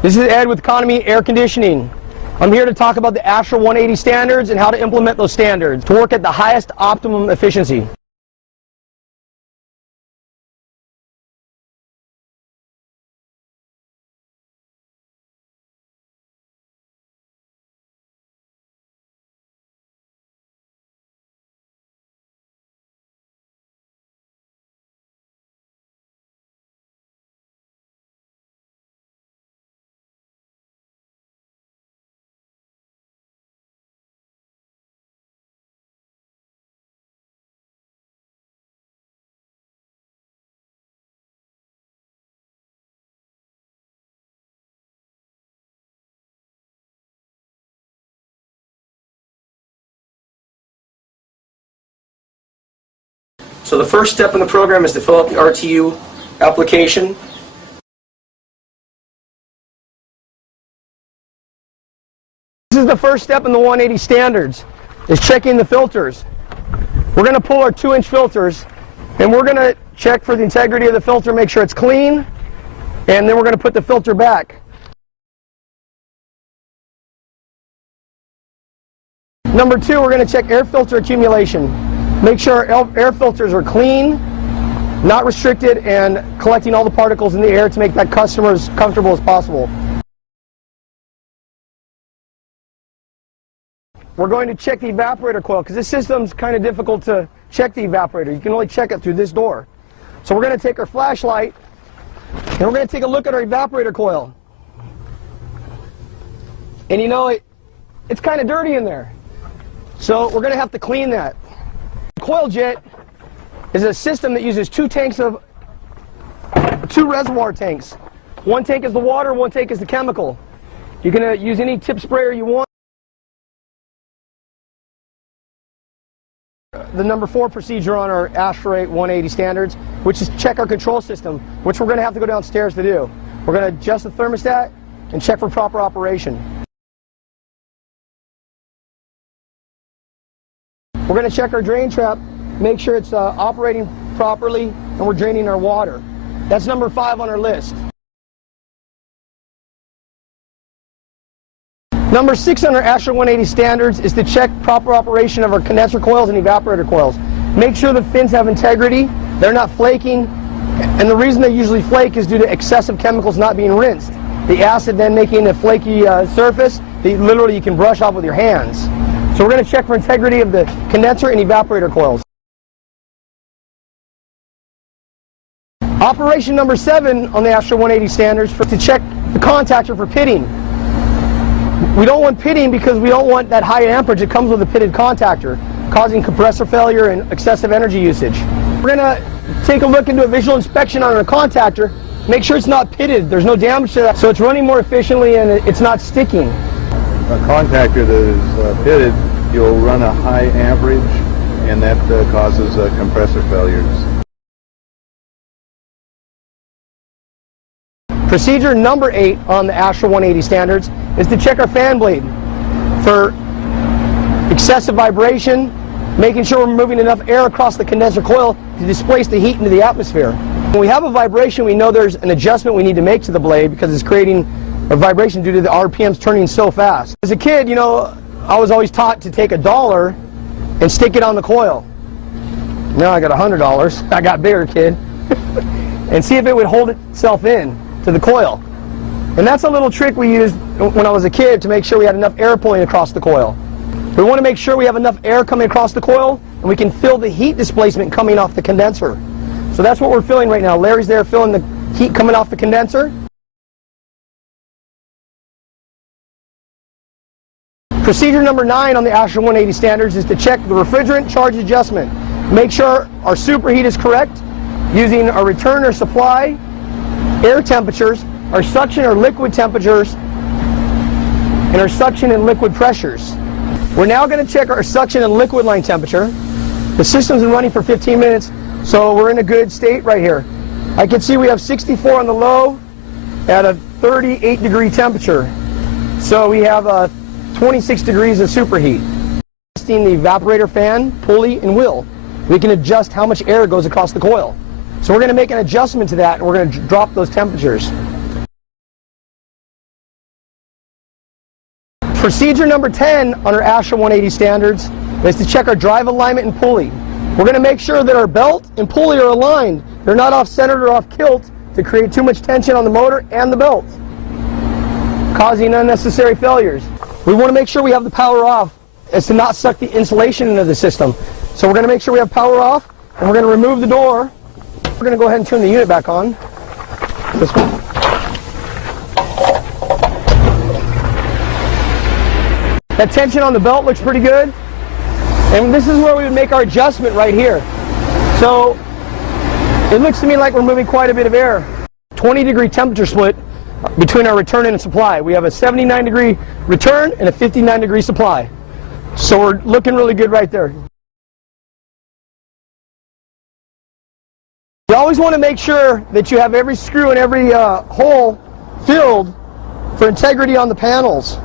This is Ed with Economy Air Conditioning. I'm here to talk about the ASHRAE 180 standards and how to implement those standards to work at the highest optimum efficiency. So the first step in the program is to fill out the RTU application. This is the first step in the 180 standards, is checking the filters. We're going to pull our 2-inch filters and we're going to check for the integrity of the filter, make sure it's clean, and then we're going to put the filter back. Number 2, we're going to check air filter accumulation. Make sure our air filters are clean, not restricted, and collecting all the particles in the air to make that customer as comfortable as possible. We're going to check the evaporator coil because this system's kind of difficult to check the evaporator. You can only check it through this door. So we're going to take our flashlight and we're going to take a look at our evaporator coil. And you know, it's kind of dirty in there. So we're going to have to clean that. Coil jet is a system that uses two reservoir tanks. One tank is the water, one tank is the chemical. You can use any tip sprayer you want. The number 4 procedure on our ASHRAE 180 standards, which is check our control system, which we're going to have to go downstairs to do. We're going to adjust the thermostat and check for proper operation. We're going to check our drain trap, make sure it's operating properly, and we're draining our water. That's number 5 on our list. Number 6 on our ASHRAE 180 standards is to check proper operation of our condenser coils and evaporator coils. Make sure the fins have integrity, they're not flaking, and the reason they usually flake is due to excessive chemicals not being rinsed. The acid then making a flaky surface that literally you can brush off with your hands. So we're going to check for integrity of the condenser and evaporator coils. Operation number 7 on the ASHRAE 180 standards is to check the contactor for pitting. We don't want pitting because we don't want that high amperage that comes with a pitted contactor, causing compressor failure and excessive energy usage. We're going to take a look into a visual inspection on our contactor, make sure it's not pitted, there's no damage to that, so it's running more efficiently and it's not sticking. A contactor that is pitted, you'll run a high amperage, and that causes compressor failures. Procedure number 8 on the ASHRAE 180 standards is to check our fan blade for excessive vibration, making sure we're moving enough air across the condenser coil to displace the heat into the atmosphere. When we have a vibration, we know there's an adjustment we need to make to the blade because it's creating a vibration due to the RPMs turning so fast. As a kid, you know, I was always taught to take $1 and stick it on the coil. Now I got $100. I got bigger, kid. And see if it would hold itself in to the coil. And that's a little trick we used when I was a kid to make sure we had enough air pulling across the coil. We want to make sure we have enough air coming across the coil and we can feel the heat displacement coming off the condenser. So that's what we're feeling right now. Larry's there feeling the heat coming off the condenser. Procedure number 9 on the ASHRAE 180 standards is to check the refrigerant charge adjustment. Make sure our superheat is correct using our return or supply, air temperatures, our suction or liquid temperatures, and our suction and liquid pressures. We're now going to check our suction and liquid line temperature. The system's been running for 15 minutes, so we're in a good state right here. I can see we have 64 on the low at a 38-degree temperature. So we have 26 degrees of superheat. Adjusting the evaporator fan, pulley, and wheel. We can adjust how much air goes across the coil. So we're going to make an adjustment to that and we're going to drop those temperatures. Procedure number 10 on our ASHRAE 180 standards is to check our drive alignment and pulley. We're going to make sure that our belt and pulley are aligned. They're not off-centered or off-kilt to create too much tension on the motor and the belt, causing unnecessary failures. We want to make sure we have the power off as to not suck the insulation into the system. So we're going to make sure we have power off, and we're going to remove the door. We're going to go ahead and turn the unit back on. This one. That tension on the belt looks pretty good. And this is where we would make our adjustment right here. So it looks to me like we're moving quite a bit of air. 20-degree temperature split between our return and supply. We have a 79-degree return and a 59-degree supply. So we're looking really good right there. You always want to make sure that you have every screw and every hole filled for integrity on the panels.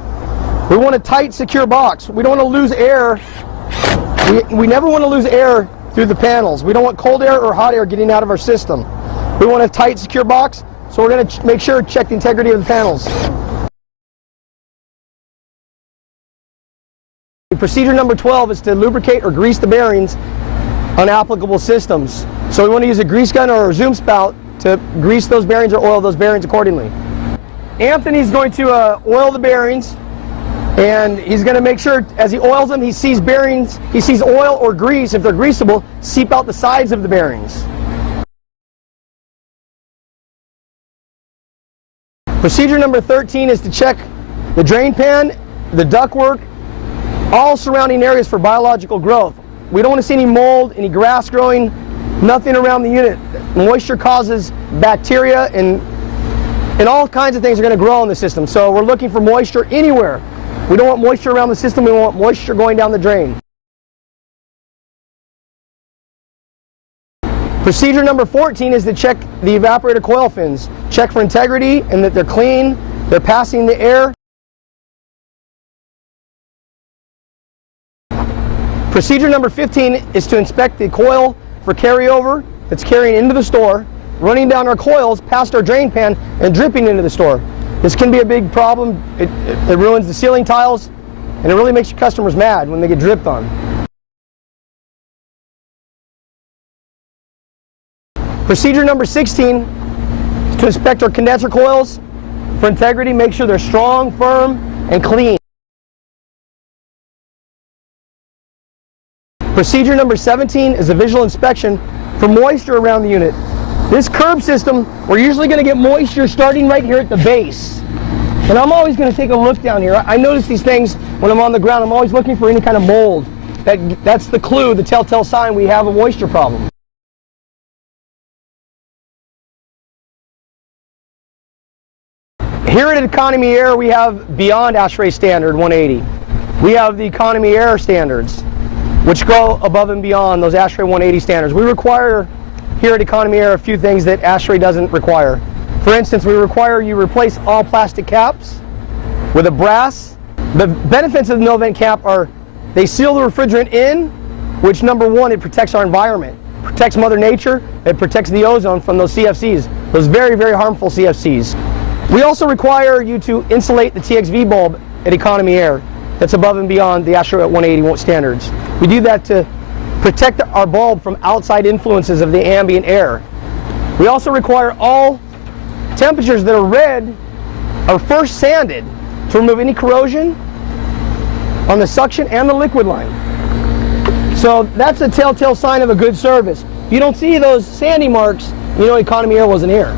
We want a tight, secure box. We don't want to lose air. We never want to lose air through the panels. We don't want cold air or hot air getting out of our system. We want a tight, secure box, so we're going to make sure to check the integrity of the panels. Procedure number 12 is to lubricate or grease the bearings on applicable systems. So we want to use a grease gun or a zoom spout to grease those bearings or oil those bearings accordingly. Anthony's going to oil the bearings, and he's going to make sure as he oils them, he sees bearings, he sees oil or grease, if they're greasable, seep out the sides of the bearings. Procedure number 13 is to check the drain pan, the ductwork, all surrounding areas for biological growth. We don't want to see any mold, any grass growing, nothing around the unit. Moisture causes bacteria and all kinds of things are going to grow in the system. So we're looking for moisture anywhere. We don't want moisture around the system, we want moisture going down the drain. Procedure number 14 is to check the evaporator coil fins. Check for integrity and that they're clean, they're passing the air. Procedure number 15 is to inspect the coil for carryover that's carrying into the store, running down our coils past our drain pan and dripping into the store. This can be a big problem. It ruins the ceiling tiles, and it really makes your customers mad when they get dripped on. Procedure number 16 is to inspect our condenser coils for integrity, make sure they're strong, firm, and clean. Procedure number 17 is a visual inspection for moisture around the unit. This curb system, we're usually going to get moisture starting right here at the base. And I'm always going to take a look down here. I notice these things when I'm on the ground. I'm always looking for any kind of mold. That's the clue, the telltale sign we have a moisture problem. Here at Economy Air, we have beyond ASHRAE standard 180. We have the Economy Air standards, which go above and beyond those ASHRAE 180 standards. We require here at Economy Air a few things that ASHRAE doesn't require. For instance, we require you replace all plastic caps with a brass. The benefits of the no vent cap are they seal the refrigerant in, which number one, it protects our environment, protects Mother Nature, it protects the ozone from those CFCs, those very, very harmful CFCs. We also require you to insulate the TXV bulb at Economy Air. That's above and beyond the ASHRAE 180 standards. We do that to protect our bulb from outside influences of the ambient air. We also require all temperatures that are red are first sanded to remove any corrosion on the suction and the liquid line. So that's a telltale sign of a good service. If you don't see those sandy marks, you know Economy Air wasn't here.